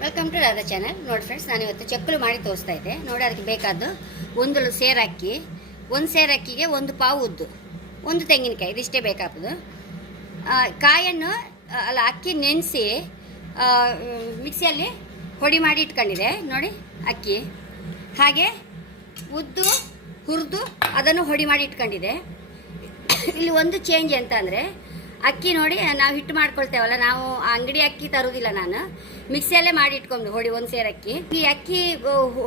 Welcome to Radha channel ನೋಡಿ friends ನಾನು ಇವತ್ತು ಚಕ್ಕಲು ಮಾಡಿ ತೋರಿಸ್ತಾ ಇದ್ದೆ. ನೋಡಿ ಅದಕ್ಕೆ ಬೇಕಾದ್ದು ಒಂದು ಸೇರಕ್ಕಿ ಅಕ್ಕಿ. ಒಂದು ಸೇರಕ್ಕಿಗೆ ಒಂದು ಪಾವು ಉದ್ದು. ಒಂದು ತೆಂಗಿನಕಾಯಿ ಇದಿಷ್ಟೇ ಬೇಕಾಗ್ತದೆ. ಆ, ಕಾಯನ್ನು ಅಲ್ಲ ಅಕ್ಕಿ ನೆನೆಸಿ ಮಿಕ್ಸಿಯಲ್ಲಿ ಹೊಡಿ ಮಾಡಿ ಇಟ್ಕೊಂಡಿದೆ. ನೋಡಿ ಅಕ್ಕಿ. ಹಾಗೆ ಉದ್ದು ಹುರಿದು ಅದನ್ನು ಹೊಡಿ ಮಾಡಿ ಇಟ್ಕೊಂಡಿದೆ. ಇಲ್ಲಿ ಒಂದು ಚೇಂಜ್ ಅಂತ ಅಂದರೆ ಅಕ್ಕಿ ನೋಡಿ ನಾವು ಹಿಟ್ಟು ಮಾಡ್ಕೊಳ್ತೇವಲ್ಲ, ನಾವು ಅಂಗಡಿ ಅಕ್ಕಿ ತರುವುದಿಲ್ಲ ನಾನು. ಮಿಕ್ಸಿಯಲ್ಲೇ ಮಾಡಿ ಇಟ್ಕೊಂಡು ಹೊಡಿ ಒಂದು ಸೇರು ಅಕ್ಕಿ. ಈ ಅಕ್ಕಿ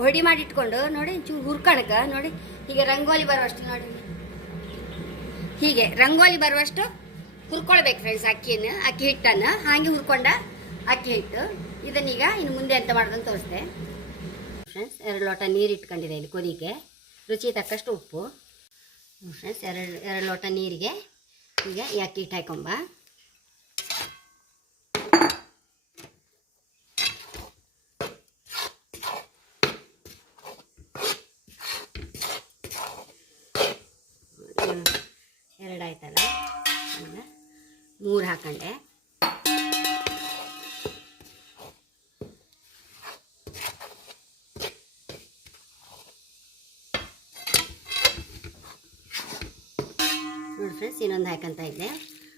ಹೊಡಿ ಮಾಡಿ ಇಟ್ಕೊಂಡು ನೋಡಿ ಚೂರು ಹುರ್ಕಣಕ ನೋಡಿ, ಹೀಗೆ ರಂಗೋಲಿ ಬರುವಷ್ಟು ನೋಡಿ. ಹೀಗೆ ರಂಗೋಲಿ ಬರುವಷ್ಟು ಹುರ್ಕೊಳ್ಬೇಕು ಫ್ರೆಂಡ್ಸ್ ಅಕ್ಕಿಯನ್ನು, ಅಕ್ಕಿ ಹಿಟ್ಟನ್ನು. ಹಾಗೆ ಹುರ್ಕೊಂಡ ಅಕ್ಕಿ ಹಿಟ್ಟು. ಇದನ್ನೀಗ ಇನ್ನು ಮುಂದೆ ಎಂತ ಮಾಡೋದಂತ ತೋರಿಸ್ದೆ ಫ್ರೆಂಡ್ಸ್ ಎರಡು ಲೋಟ ನೀರು ಇಟ್ಕೊಂಡಿದೆ ಇಲ್ಲಿ ಕೊದಿಗೆ ರುಚಿ ತಕ್ಕಷ್ಟು ಉಪ್ಪು. ಫ್ರೆಂಡ್ಸ್ ಎರಡು ಎರಡು ಲೋಟ ನೀರಿಗೆ ಈಗ ಯಾಕೆ ಇಟ್ಟು ಹಾಕೊಂಬ ಎರಡಾಯ್ತಲ್ಲ ಮೂರು ಹಾಕೊಂಡೆ ನೋಡಿ ಫ್ರೆಂಡ್ಸ್, ಇನ್ನೊಂದು ಹಾಕಂತ ಇದ್ದೆ.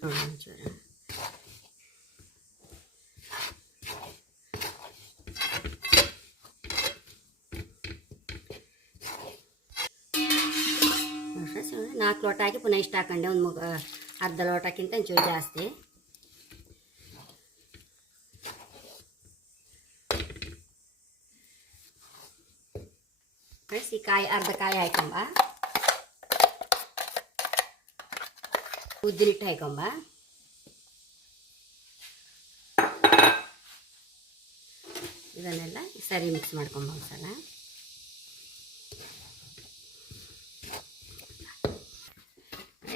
ಒಂಚೂರು. ನಾಲ್ಕು ಲೋಟ ಹಾಕಿ ಪುನಃ ಇಷ್ಟು ಹಾಕೊಂಡೆ. ಒಂದು ಮುಗ, ಅರ್ಧ ಲೋಟಕ್ಕಿಂತ ಒಂಚೂರು ಜಾಸ್ತಿ. ಫ್ರೆಂಡ್ಸ್, ಈ ಕಾಯಿ, ಅರ್ಧ ಕಾಯಿ ಹಾಕೊಂಬ ಉದ್ದಿನಿಟ್ಟು ಹಾಕೊಂಬ. ಇದನ್ನೆಲ್ಲ ಸರಿ ಮಿಕ್ಸ್ ಮಾಡ್ಕೊಂಬ ಒಂದ್ಸಲ.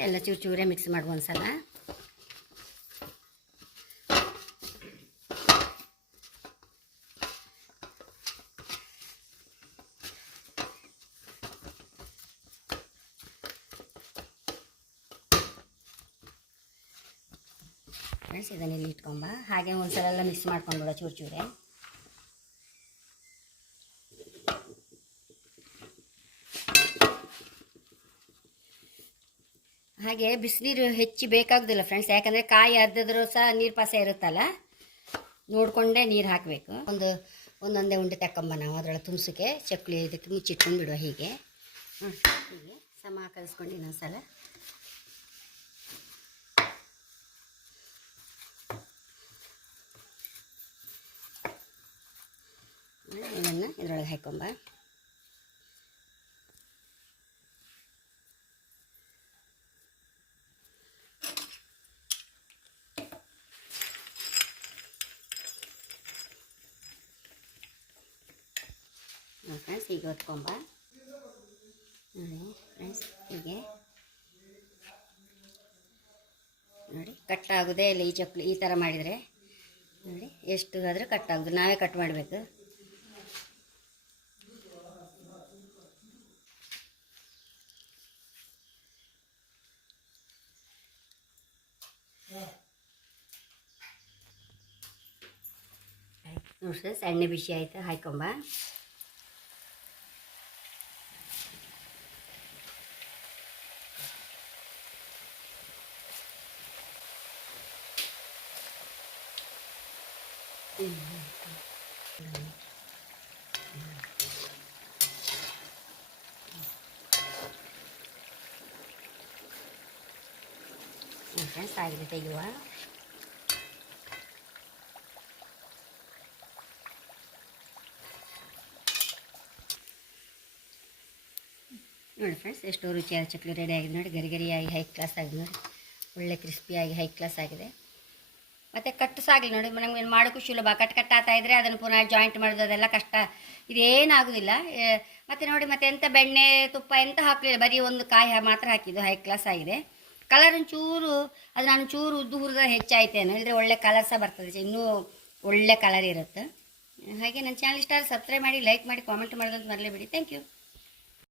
ಎಲ್ಲ ಚೂರು ಚೂರೇ ಮಿಕ್ಸ್ ಮಾಡುವ ಒಂದ್ಸಲ. ಫ್ರೆಂಡ್ಸ್, ಇದನ್ನ ಇಲ್ಲಿ ಇಟ್ಕೊಂಬ. ಹಾಗೆ ಒಂದ್ಸಲ ಎಲ್ಲ ಮಿಕ್ಸ್ ಮಾಡ್ಕೊಂಡ್ಬಿಡ ಚೂರು ಚೂರೆ. ಹಾಗೆ ಬಿಸಿನೀರು ಹೆಚ್ಚು ಬೇಕಾಗೋದಿಲ್ಲ ಫ್ರೆಂಡ್ಸ್, ಯಾಕಂದರೆ ಕಾಯಿ ಅರ್ಧದ್ರೂ ಸಹ ನೀರು ಪಾಸ ಇರುತ್ತಲ್ಲ, ನೋಡಿಕೊಂಡೇ ನೀರು ಹಾಕಬೇಕು. ಒಂದು, ಒಂದೊಂದೇ ಉಂಡೆ ತಕ್ಕೊಂಬ ನಾವು ಅದರೊಳಗೆ ತುಂಬಿಸೋಕೆ ಚಕ್ಲಿ ಇದಕ್ಕೆ ಮುಚ್ಚಿಟ್ಕೊಂಡು ಹೀಗೆ. ಹ್ಞೂ ಹೀಗೆ. ಸಮ ಕಲಿಸ್ಕೊಂಡು ಇನ್ನೊಂದ್ಸಲ. ಇದನ್ನು ಇದರೊಳಗೆ ಹಾಕೊಂಬ. ಫ್ರೆಂಡ್ಸ್ ಈಗ ಹೊತ್ಕೊಂಬ ನೋಡಿ ಫ್ರೆಂಡ್ಸ್, ಹೀಗೆ. ನೋಡಿ, ಕಟ್ ಆಗೋದೇ ಇಲ್ಲ ಈ ಚಪ್ಪಲಿ, ಈ ಥರ ಮಾಡಿದರೆ. ನೋಡಿ ಎಷ್ಟು ಆದರೂ ಕಟ್ ಆಗೋದು. ನಾವೇ ಕಟ್ ಮಾಡಬೇಕು. ನೋಡಿ ಫ್ರೆಂಡ್ಸ್ ಎಣ್ಣೆ ಬಿಸಿ ಆಯಿತು ಹಾಕೊಂಬ ಫ್ರೆಂಡ್ಸ್ ಆಗಿದೆ ತೆಗೆಯುವ ನೋಡಿ ಫ್ರೆಂಡ್ಸ್ ಎಷ್ಟು ರುಚಿಯಾದ ಚಕ್ಲಿ ರೆಡಿ ಆಗಿದೆ ನೋಡಿ. ಗರಿ ಗರಿಯಾಗಿ ಹೈ ಕ್ಲಾಸ್ ಆಗಿದೆ ನೋಡಿ. ಒಳ್ಳೆ ಕ್ರಿಸ್ಪಿಯಾಗಿ ಹೈ ಕ್ಲಾಸ್ ಆಗಿದೆ. ಮತ್ತು ಕಟ್ಟು ಸಾಗಲಿ ನೋಡಿ. ನಮಗೆ ಮಾಡೋಕ್ಕೂ ಸುಲಭ ಕಟ್ ಕಟ್ ಆಗ್ತಾ ಇದ್ರೆ ಅದನ್ನು ಪುನಃ ಜಾಯಿಂಟ್ ಮಾಡೋದು, ಅದೆಲ್ಲ ಕಷ್ಟ. ಇದೇನಾಗೋದಿಲ್ಲ. ಮತ್ತು ನೋಡಿ, ಮತ್ತೆ ಎಂಥ ಬೆಣ್ಣೆ, ತುಪ್ಪ ಎಂತ ಹಾಕಲಿಲ್ಲ. ಬರೀ ಒಂದು ಕಾಯಿ ಮಾತ್ರ ಹಾಕಿದ್ದು. ಹೈ ಕ್ಲಾಸ್ ಆಗಿದೆ. ಕಲರ್ ಒಂಚೂರು, ಅದು ನಾನು ಚೂರು ಉದ್ದು ಹುರಿದ ಹೆಚ್ಚಾಯ್ತೇನೆ ಇಲ್ಲದ್ರೆ ಒಳ್ಳೆ ಕಲರ್ ಸಹ ಬರ್ತದೆ. ಇನ್ನೂ ಒಳ್ಳೆ ಕಲರ್ ಇರುತ್ತೆ. ಹಾಗೆ ನನ್ನ ಚಾನಲ್ ಇಷ್ಟ ಸಬ್ಸ್ಕ್ರೈಬ್ ಮಾಡಿ ಲೈಕ್ ಮಾಡಿ ಕಾಮೆಂಟ್ ಮಾಡೋದಂತ ಮರಲೇಬೇಡಿ. Thank you